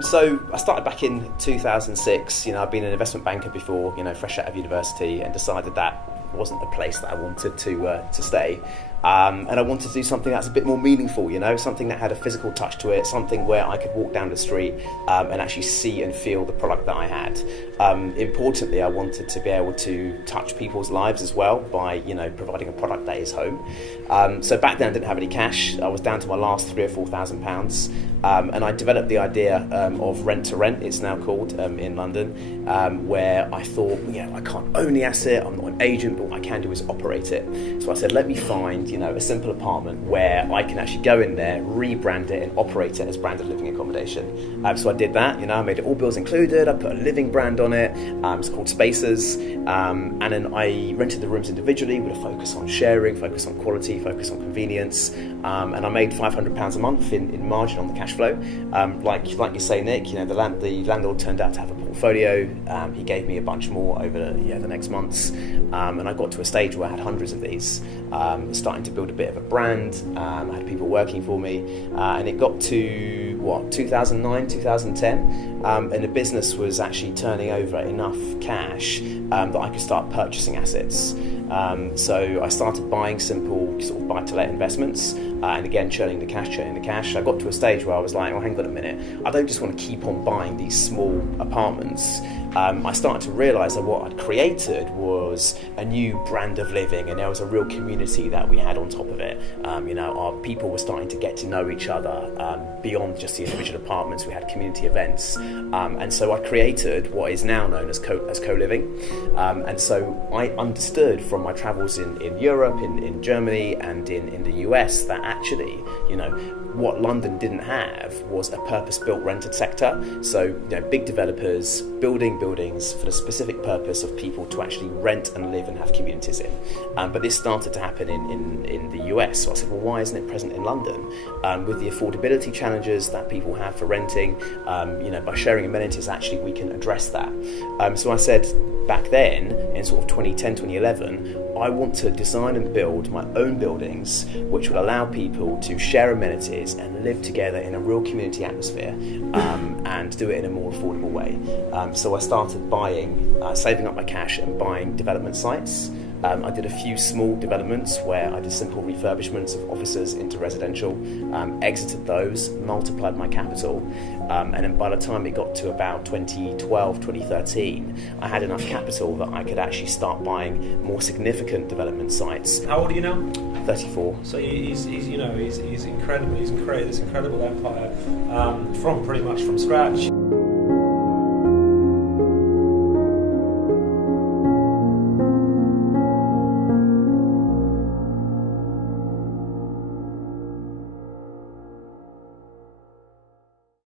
So I started back in 2006. I'd been an investment banker before, fresh out of university, and decided that wasn't the place that I wanted to stay. And I wanted to do something that's a bit more meaningful, something that had a physical touch to it, something where I could walk down the street and actually see and feel the product that I had. Importantly, I wanted to be able to touch people's lives as well by, providing a product that is home. So back then I didn't have any cash. I was down to my last £3,000 or £4,000, and I developed the idea of rent to rent, it's now called, in London, where I thought, I can't own the asset, I'm not an agent, but what I can do is operate it. So I said, let me find a simple apartment where I can actually go in there, rebrand it and operate it as branded living accommodation. So I did that, I made it all bills included, I put a living brand on it, it's called Spaces, and then I rented the rooms individually with a focus on sharing, focus on quality, focus on convenience, and I made £500 a month in margin on the cash flow. Like you say, Nick, the landlord turned out to have a portfolio. He gave me a bunch more over the next months, and I got to a stage where I had hundreds of these, starting to build a bit of a brand. I had people working for me, and it got to 2009, 2010, and the business was actually turning over enough cash that I could start purchasing assets. So I started buying simple sort of buy-to-let investments, and again churning the cash. I got to a stage where I was like, hang on a minute, I don't just want to keep on buying these small apartments. I started to realise that what I'd created was a new brand of living, and there was a real community that we had on top of it. Our people were starting to get to know each other beyond just the individual apartments. We had community events, and so I created what is now known as coliving. And so I understood from my travels in Europe, in Germany, and in the US that actually, what London didn't have was a purpose-built rented sector. So, big developers building buildings for the specific purpose of people to actually rent and live and have communities in. But this started to happen in the US. So I said, well, why isn't it present in London? With the affordability challenges that people have for renting, by sharing amenities, actually we can address that. So I said, back then, in sort of 2010, 2011, I want to design and build my own buildings which will allow people to share amenities and live together in a real community atmosphere, and do it in a more affordable way. So I started saving up my cash and buying development sites. I did a few small developments where I did simple refurbishments of offices into residential, exited those, multiplied my capital, and then by the time it got to about 2012, 2013, I had enough capital that I could actually start buying more significant development sites. How old are you now? 34. So he's incredible. He's created this incredible empire from pretty much from scratch.